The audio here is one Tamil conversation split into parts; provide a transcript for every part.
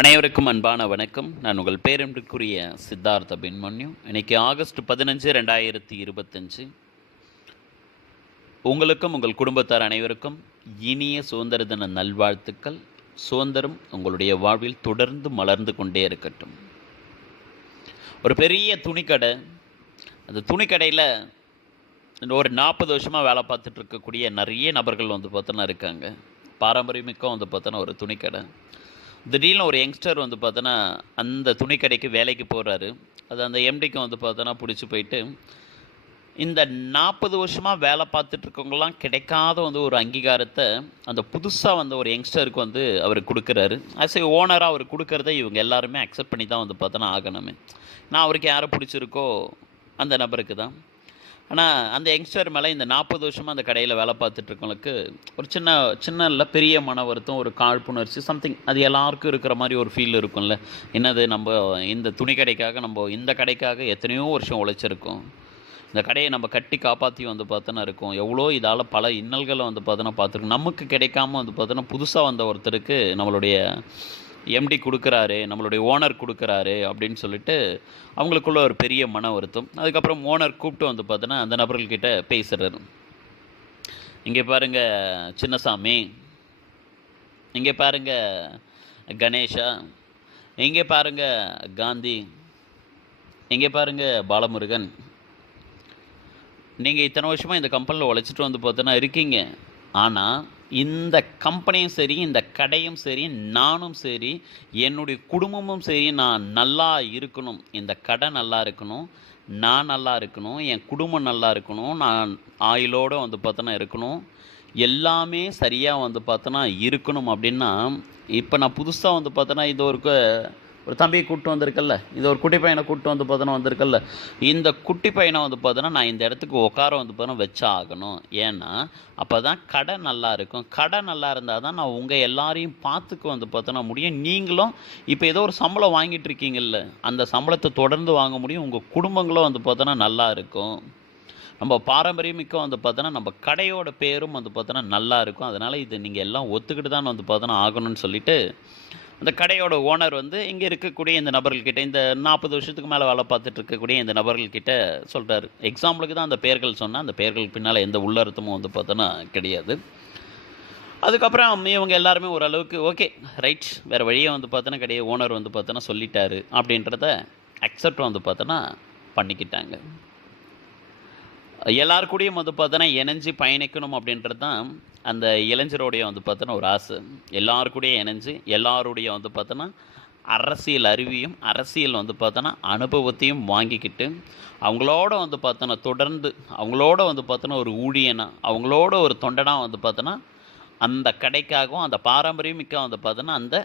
அனைவருக்கும் அன்பான வணக்கம். நான் உங்கள் பேரன்புக்குரிய சித்தார்த்த அபிமன்யு. இன்னைக்கு ஆகஸ்ட் 15, 2025. உங்களுக்கும் உங்கள் குடும்பத்தார் அனைவருக்கும் இனிய சுதந்திர தின நல்வாழ்த்துக்கள். சுதந்திரம் உங்களுடைய வாழ்வில் தொடர்ந்து மலர்ந்து கொண்டே இருக்கட்டும். ஒரு பெரிய துணிக்கடை, அந்த துணிக்கடையில் ஒரு 40 வருஷமாக வேலை பார்த்துட்டு இருக்கக்கூடிய நிறைய நபர்கள் பார்த்தோன்னா இருக்காங்க. பாரம்பரியமிக்க பார்த்தோன்னா ஒரு துணிக்கடை. திடீர்னு ஒரு யங்ஸ்டர் பார்த்தோன்னா அந்த துணி கடைக்கு வேலைக்கு போகிறாரு. அது அந்த எம்டிக்கு பார்த்தோன்னா பிடிச்சி போயிட்டு, இந்த 40 வருஷமாக வேலை பார்த்துட்ருக்கவங்களாம் கிடைக்காத ஒரு அங்கீகாரத்தை அந்த புதுசாக ஒரு யங்ஸ்டருக்கு அவர் கொடுக்குறாரு. ஆஸ் ஏ ஓனராக அவர் கொடுக்குறத இவங்க எல்லாருமே அக்செப்ட் பண்ணி தான் பார்த்தோன்னா ஆகணுமே. நான் அவருக்கு யாரை பிடிச்சிருக்கோ அந்த நபருக்கு தான். ஆனால் அந்த யங்ஸ்டர் மேலே இந்த 40 வருஷமாக அந்த கடையில் வேலை பார்த்துட்ருக்கவங்களுக்கு ஒரு சின்ன இல்லை பெரிய மன வருத்தம், ஒரு காழ்ப்புணர்ச்சி, சம்திங். அது எல்லாருக்கும் இருக்கிற மாதிரி ஒரு ஃபீல் இருக்கும்ல. என்னது, நம்ம இந்த துணி கடைக்காக, நம்ம இந்த கடைக்காக எத்தனையோ வருஷம் உழைச்சிருக்கோம். இந்த கடையை நம்ம கட்டி காப்பாற்றி பார்த்தோன்னா இருக்கும். எவ்வளோ இதால் பல இன்னல்களை பார்த்தோன்னா பார்த்துருக்கோம். நமக்கு கிடைக்காம பார்த்தோன்னா புதுசாக வந்த ஒருத்தருக்கு நம்மளுடைய எம்டி கொடுக்குறாரு, நம்மளுடைய ஓனர் கொடுக்குறாரு அப்படின்னு சொல்லிட்டு அவங்களுக்குள்ள ஒரு பெரிய மன வருத்தம். அதுக்கப்புறம் ஓனர் கூப்பிட்டு பார்த்தோன்னா அந்த நபர்கள்கிட்ட பேசுகிறாரு. இங்கே பாருங்கள் சின்னசாமி, இங்கே பாருங்கள் கணேஷா, இங்கே பாருங்கள் காந்தி, இங்கே பாருங்கள் பாலமுருகன், நீங்கள் இத்தனை வருஷமாக இந்த கம்பெனியில் உழைச்சிட்டு பார்த்தோன்னா இருக்கீங்க. ஆனால் இந்த கம்பெனியும் சரி, இந்த கடையும் சரி, நானும் சரி, என்னுடைய குடும்பமும் சரி, நான் நல்லா இருக்கணும், இந்த கடை நல்லா இருக்கணும், நான் நல்லா இருக்கணும், என் குடும்பம் நல்லா இருக்கணும், நான் ஆயுளோடு பார்த்தோன்னா இருக்கணும், எல்லாமே சரியாக பார்த்தோன்னா இருக்கணும். அப்படின்னா இப்போ நான் புதுசாக பார்த்தோன்னா இது ஒரு தம்பியை கூப்பிட்டு வந்திருக்கல்ல, இது ஒரு குட்டி பையனை கூப்பிட்டு பார்த்தோன்னா வந்திருக்கல்ல, இந்த குட்டி பையனை பார்த்தோன்னா நான் இந்த இடத்துக்கு உட்கார பார்த்தோன்னா வச்சா ஆகணும். ஏன்னா அப்போ தான் கடை நல்லா இருக்கும். கடை நல்லா இருந்தால் தான் நான் உங்கள் எல்லாரையும் பார்த்துக்க பார்த்தோன்னா முடியும். நீங்களும் இப்போ ஏதோ ஒரு சம்பளம் வாங்கிட்டு இருக்கீங்கல்ல, அந்த சம்பளத்தை தொடர்ந்து வாங்க முடியும். உங்கள் குடும்பங்களும் பார்த்தோன்னா நல்லா இருக்கும். நம்ம பாரம்பரியமிக்க பார்த்தோன்னா நம்ம கடையோட பேரும் பார்த்தோன்னா நல்லா இருக்கும். அதனால் இது நீங்கள் எல்லாம் ஒத்துக்கிட்டு தான் பார்த்தோன்னா ஆகணும்னு சொல்லிட்டு அந்த கடையோட ஓனர் இங்கே இருக்கக்கூடிய இந்த நபர்கள்கிட்ட, இந்த 40 வருஷத்துக்கு மேலே வேலை பார்த்துட்டு இருக்கக்கூடிய இந்த நபர்கள்கிட்ட சொல்கிறாரு. எக்ஸாம்பிளுக்கு தான் அந்த பெயர்கள் சொன்னால், அந்த பெயர்கள் பின்னால் எந்த உள்ளர்த்தமும் பார்த்தோன்னா கிடையாது. அதுக்கப்புறம் இவங்க எல்லாருமே ஓரளவுக்கு ஓகே ரைட், வேறு வழியை பார்த்தோன்னா கிடையாது, ஓனர் பார்த்தோன்னா சொல்லிட்டாரு அப்படின்றத அக்செப்ட் பார்த்தோன்னா பண்ணிக்கிட்டாங்க. எல்லாருக்கூடையும் பார்த்தோன்னா இணைஞ்சு பயணிக்கணும் அப்படின்றது தான் அந்த இளைஞருடைய பார்த்தோன்னா ஒரு ஆசை. எல்லாருக்கூடையும் இணைஞ்சு எல்லாருடைய பார்த்தோன்னா அரசியல் அறிவியும், அரசியல் பார்த்தோன்னா அனுபவத்தையும் வாங்கிக்கிட்டு அவங்களோட பார்த்தோன்னா தொடர்ந்து அவங்களோட பார்த்தோன்னா ஒரு ஊழியனாக, அவங்களோட ஒரு தொண்டனாக பார்த்தோன்னா அந்த கடைக்காகவும் அந்த பாரம்பரியமிக்க பார்த்தோன்னா அந்த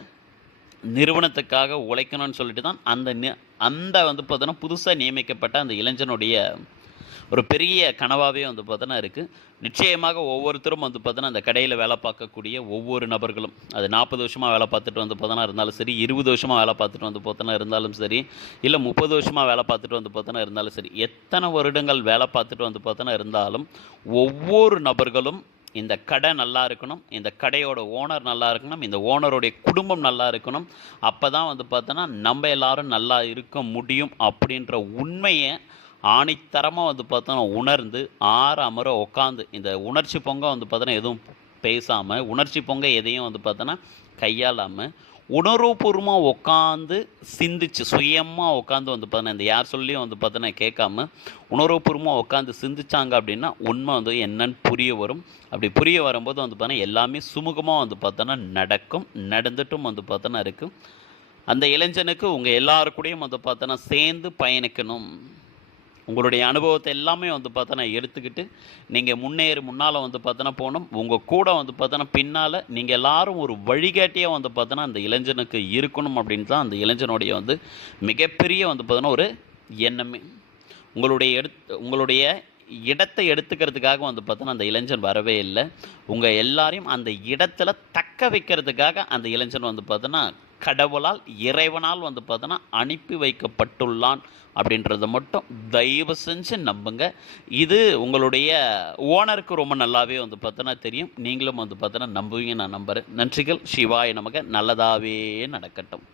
நிறுவனத்துக்காக உழைக்கணும்னு சொல்லிட்டு தான் அந்த பார்த்தோன்னா புதுசாக நியமிக்கப்பட்ட அந்த இளைஞனுடைய ஒரு பெரிய கனவாகவே பார்த்தோன்னா இருக்குது. நிச்சயமாக ஒவ்வொருத்தரும் பார்த்தோன்னா அந்த கடையில் வேலை பார்க்கக்கூடிய ஒவ்வொரு நபர்களும், அது 40 வருஷமாக வேலை பார்த்துட்டு பார்த்தோன்னா இருந்தாலும் சரி, 20 வருஷமாக வேலை பார்த்துட்டு பார்த்தோன்னா இருந்தாலும் சரி, இல்லை 30 வருஷமாக வேலை பார்த்துட்டு பார்த்தோன்னா இருந்தாலும் சரி, எத்தனை வருடங்கள் வேலை பார்த்துட்டு பார்த்தோன்னா இருந்தாலும் ஒவ்வொரு நபர்களும் இந்த கடை நல்லா இருக்கணும், இந்த கடையோட ஓனர் நல்லா இருக்கணும், இந்த ஓனருடைய குடும்பம் நல்லா இருக்கணும், அப்போ தான் பார்த்தோன்னா நம்ம எல்லாரும் நல்லா இருக்க முடியும் அப்படின்ற உண்மையை ஆணித்தரமாக பார்த்தோன்னா உணர்ந்து அமர உட்காந்து இந்த உணர்ச்சி பொங்க பார்த்தோன்னா எதுவும் பேசாமல், உணர்ச்சி பொங்க எதையும் பார்த்தோன்னா கையாளாமல் உணர்வுபூர்வமாக உட்காந்து சிந்திச்சு, சுயமாக உட்காந்து பார்த்தோன்னா இந்த யார் சொல்லியும் பார்த்தோன்னா கேட்காம உணர்வுபூர்வமாக உட்காந்து சிந்திச்சாங்க அப்படின்னா உண்மை என்னன்னு புரிய வரும். அப்படி புரிய வரும்போது பார்த்தோன்னா எல்லாமே சுமூகமாக பார்த்தோன்னா நடக்கும், நடந்துட்டும் பார்த்தோன்னா இருக்குது. அந்த இளைஞனுக்கு உங்கள் எல்லாருக்கூடையும் பார்த்தோன்னா சேர்ந்து பயணிக்கணும். உங்களுடைய அனுபவத்தை எல்லாமே பார்த்தோன்னா எடுத்துக்கிட்டு நீங்கள் முன்னால் பார்த்தோன்னா போகணும். உங்கள் கூட பார்த்தோன்னா பின்னால் நீங்கள் எல்லாரும் ஒரு வழிகாட்டியாக பார்த்தோன்னா அந்த இளைஞனுக்கு இருக்கணும் அப்படின்னு தான் அந்த இளைஞனுடைய மிகப்பெரிய பார்த்தோன்னா ஒரு எண்ணமே. உங்களுடைய இடத்தை எடுத்துக்கிறதுக்காக பார்த்தோன்னா அந்த இளைஞன் வரவே இல்லை. உங்கள் எல்லாரையும் அந்த இடத்துல தக்க வைக்கிறதுக்காக அந்த இளைஞன் பார்த்தோன்னா கடவுளால், இறைவனால் பார்த்தோன்னா அனுப்பி வைக்கப்பட்டுள்ளான் அப்படின்றத மட்டும் தயவு செஞ்சு நம்புங்க. இது உங்களுடைய ஓனருக்கு ரொம்ப நல்லாவே பார்த்தோன்னா தெரியும். நீங்களும் பார்த்தோன்னா நம்புவீங்க, நான் நம்புகிறேன். நன்றிகள். சிவாய நமக்கு. நல்லதாகவே நடக்கட்டும்.